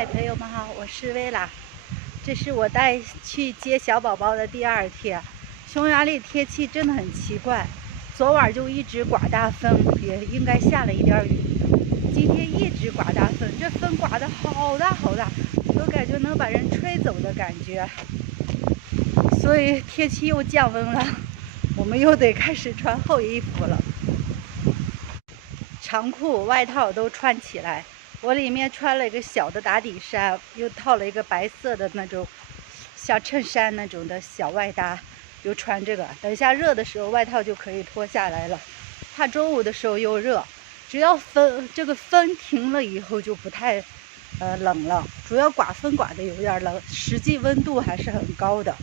嗨，朋友们好，我是薇拉。这是我带去接小宝宝的第2天。匈牙利天气真的很奇怪，昨晚就一直刮大风，也应该下了一点雨。今天一直刮大风，这风刮得好大好大，有感觉能把人吹走的感觉。所以天气又降温了，我们又得开始穿厚衣服了。长裤、外套都穿起来。我里面穿了一个小的打底衫，又套了一个白色的那种像衬衫那种的小外搭，又穿这个。等一下热的时候，外套就可以脱下来了。怕中午的时候又热，只要这个风停了以后就不太冷了。主要刮风刮的有点冷，实际温度还是很高的。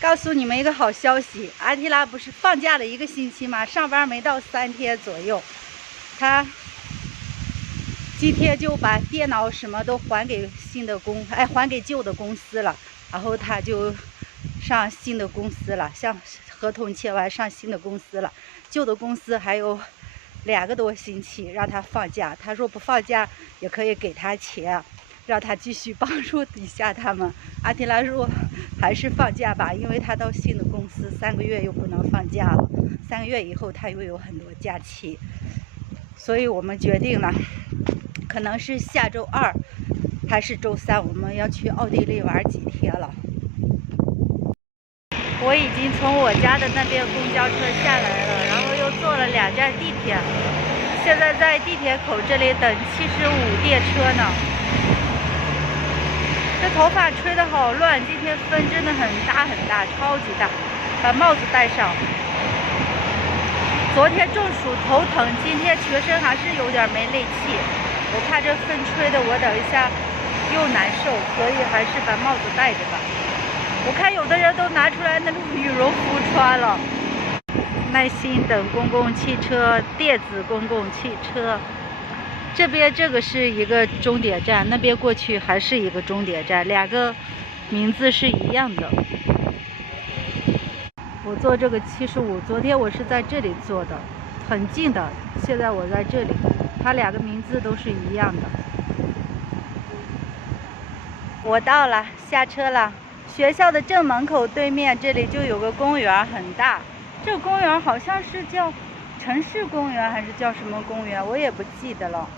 告诉你们一个好消息，阿提拉不是放假了1个星期吗？上班没到3天左右。他今天就把电脑什么都还给还给旧的公司了，然后他就上新的公司了，像合同签完上新的公司了。旧的公司还有2个多星期让他放假，他说不放假也可以给他钱，让他继续帮助底下他们。阿提拉说还是放假吧，因为他到新的公司3个月又不能放假了，3个月以后他又有很多假期。所以我们决定了，可能是下周2还是周3，我们要去奥地利玩几天了。我已经从我家的那边公交车下来了，然后又坐了2站地铁，现在在地铁口这里等75电车呢。这头发吹得好乱，今天风真的很大很大，超级大。把帽子戴上。昨天中暑头疼，今天全身还是有点没力气。我怕这风吹的我等一下又难受，所以还是把帽子戴着吧。我看有的人都拿出来那个羽绒服穿了。耐心等公共汽车，电子公共汽车。这边这个是一个终点站，那边过去还是一个终点站，2个名字是一样的。我坐这个75，昨天我是在这里坐的，很近的。现在我在这里，它2个名字都是一样的。我到了，下车了。学校的正门口对面这里就有个公园，很大。这个公园好像是叫城市公园还是叫什么公园，我也不记得了。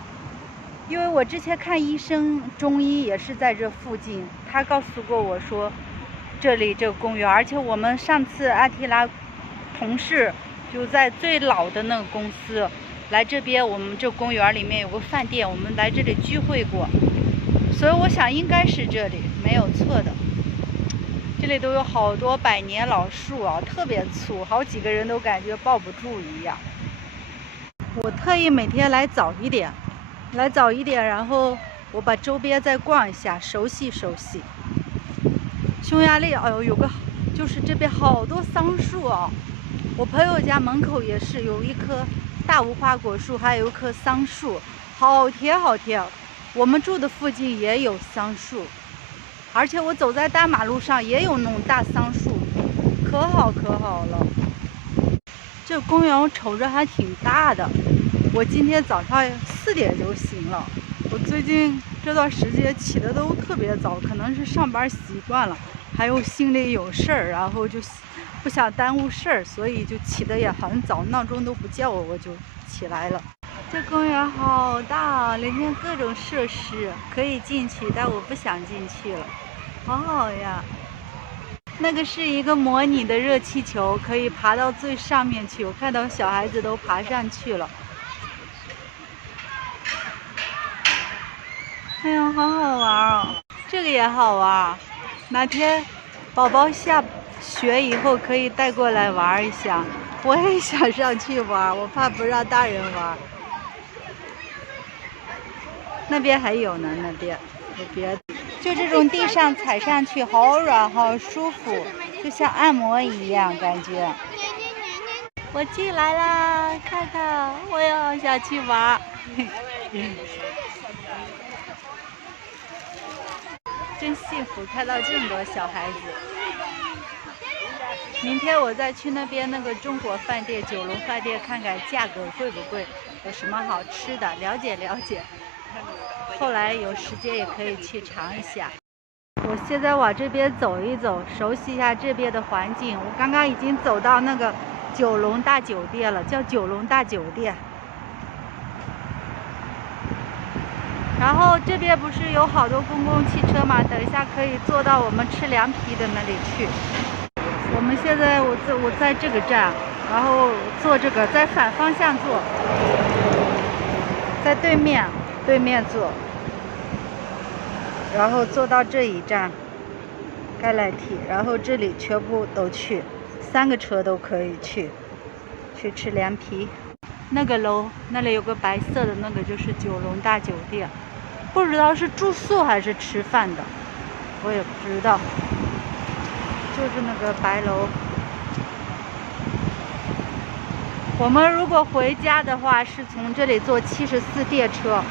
因为我之前看医生，中医也是在这附近，他告诉过我说这里这个公园，而且我们上次阿提拉同事就在最老的那个公司来这边，我们这公园里面有个饭店，我们来这里聚会过，所以我想应该是这里，没有错的。这里都有好多百年老树啊，特别粗，好几个人都感觉抱不住一样。我特意每天来早一点，然后我把周边再逛一下，熟悉熟悉。匈牙利，哎呦，就是这边好多桑树啊！我朋友家门口也是有一棵大无花果树，还有一棵桑树，好甜好甜。我们住的附近也有桑树，而且我走在大马路上也有那种大桑树，可好了。这公园我瞅着还挺大的。我今天早上4点就醒了。我最近这段时间起的都特别早，可能是上班习惯了，还有心里有事儿，然后就不想耽误事儿，所以就起得也很早，闹钟都不叫我就起来了。这公园好大啊，里面各种设施可以进去，但我不想进去了，好好呀。那个是一个模拟的热气球，可以爬到最上面去，我看到小孩子都爬上去了。哎呦，好好玩哦！这个也好玩，哪天宝宝下学以后可以带过来玩一下。我也想上去玩，我怕不让大人玩。那边还有呢，那边有别的。就这种地上踩上去好软好舒服，就像按摩一样感觉。我进来啦，看看，我也好想去玩。真幸福，看到这么多小孩子。明天我再去那边那个中国饭店9龙饭店看看价格贵不贵，有什么好吃的，了解了解。后来有时间也可以去尝一下。我现在往这边走一走，熟悉一下这边的环境。我刚刚已经走到那个九龙大酒店了，叫九龙大酒店。然后这边不是有好多公共汽车嘛？等一下可以坐到我们吃凉皮的那里去。我们现在我在这个站，然后坐这个在反方向坐，在对面坐，然后坐到这一站该来梯，然后这里全部都去，3个车都可以去吃凉皮。那个楼那里有个白色的那个就是九龙大酒店。不知道是住宿还是吃饭的，我也不知道。就是那个白楼。我们如果回家的话，是从这里坐74电车，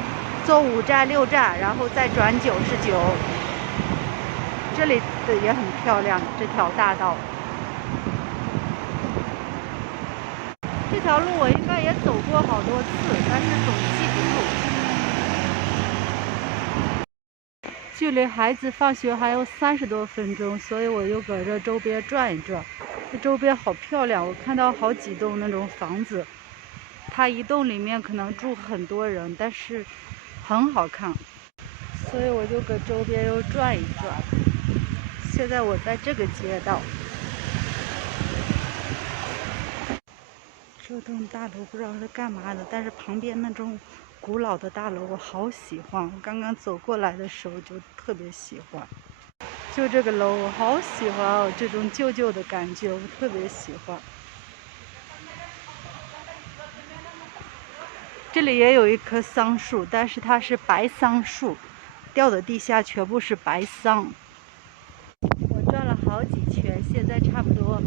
坐5站6站，然后再转99。这里的也很漂亮，这条大道。这条路我应该也走过好多次，但是总记不住。距离孩子放学还有30多分钟，所以我就搁这周边转一转。这周边好漂亮，我看到好几栋那种房子，它一栋里面可能住很多人，但是很好看，所以我就搁周边又转一转。现在我在这个街道，这栋大楼不知道是干嘛的，但是旁边那种古老的大楼我好喜欢，我刚刚走过来的时候就特别喜欢。就这个楼我好喜欢哦，这种旧旧的感觉我特别喜欢。这里也有一棵桑树，但是它是白桑树，掉的地下全部是白桑。我转了好几圈，现在差不多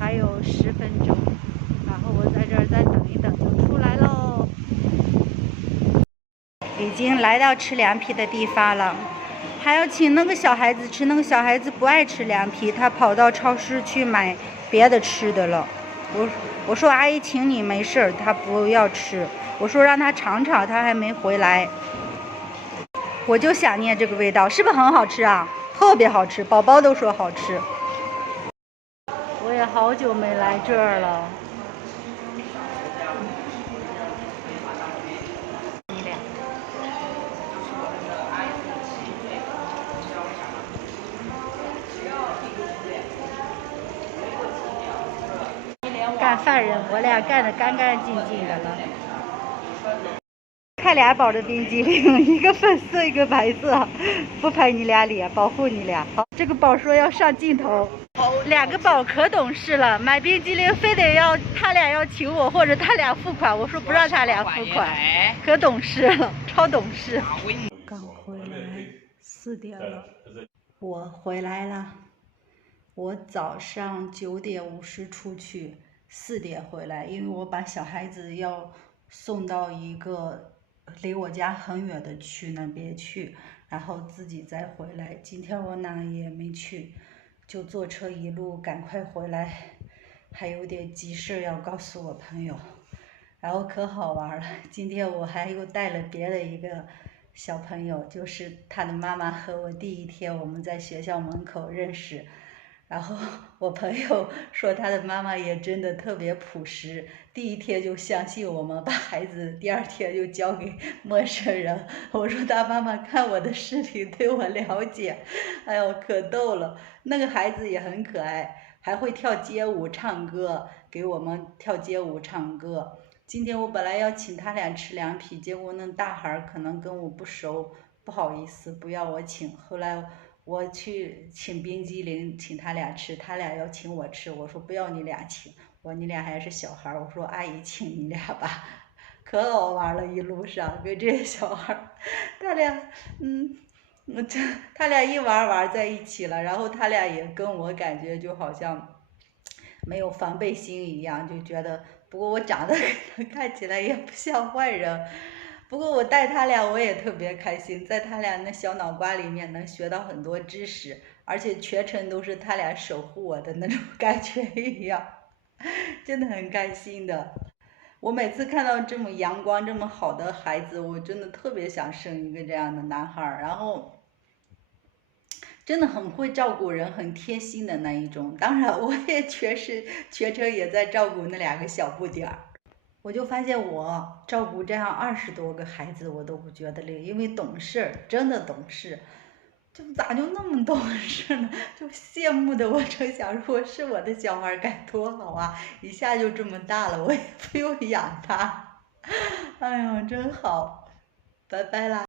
还有10分钟，然后我在这儿再等一等就出来喽。已经来到吃凉皮的地方了，还要请那个小孩子吃，那个小孩子不爱吃凉皮，他跑到超市去买别的吃的了。我说阿姨请你没事，他不要吃。我说让他尝尝，他还没回来。我就想念这个味道，是不是很好吃啊？特别好吃，宝宝都说好吃。我也好久没来这儿了。干饭人，我俩干得干干净净的了。开2包的冰激凌，一个粉色，一个白色，不拍你俩脸，保护你俩。好，这个宝说要上镜头。2个宝可懂事了，买冰激凌非得要他俩要请我，或者他俩付款。我说不让他俩付款，可懂事了，超懂事。刚回来，4点了，我回来了。我早上9点50出去，4点回来，因为我把小孩子要送到一个离我家很远的区那边去，然后自己再回来。今天我哪也没去，就坐车一路赶快回来，还有点急事要告诉我朋友，然后可好玩了。今天我还又带了别的一个小朋友，就是他的妈妈和我第1天我们在学校门口认识。然后我朋友说他的妈妈也真的特别朴实，第1天就相信我们，把孩子第2天就交给陌生人。我说他妈妈看我的视频对我了解，哎呦可逗了。那个孩子也很可爱，还会跳街舞唱歌，给我们跳街舞唱歌。今天我本来要请他俩吃凉皮，结果那大孩可能跟我不熟，不好意思不要我请。后来我去请冰激凌，请他俩吃，他俩要请我吃，我说不要你俩请，我说你俩还是小孩，我说阿姨请你俩吧，可好玩了，一路上跟这些小孩，他俩他俩一玩在一起了，然后他俩也跟我感觉就好像没有防备心一样，就觉得，不过我长得看起来也不像坏人。不过我带他俩我也特别开心，在他俩那小脑瓜里面能学到很多知识，而且全程都是他俩守护我的那种感觉一样，真的很开心的。我每次看到这么阳光、这么好的孩子，我真的特别想生一个这样的男孩儿，然后真的很会照顾人，很贴心的那一种。当然，我也全程也在照顾那2个小不点儿。我就发现我照顾这样20多个孩子，我都不觉得累，因为懂事，真的懂事。咋就那么懂事呢？就羡慕的我成想，如果是我的小孩该多好啊！一下就这么大了，我也不用养他。哎呀，真好，拜拜啦。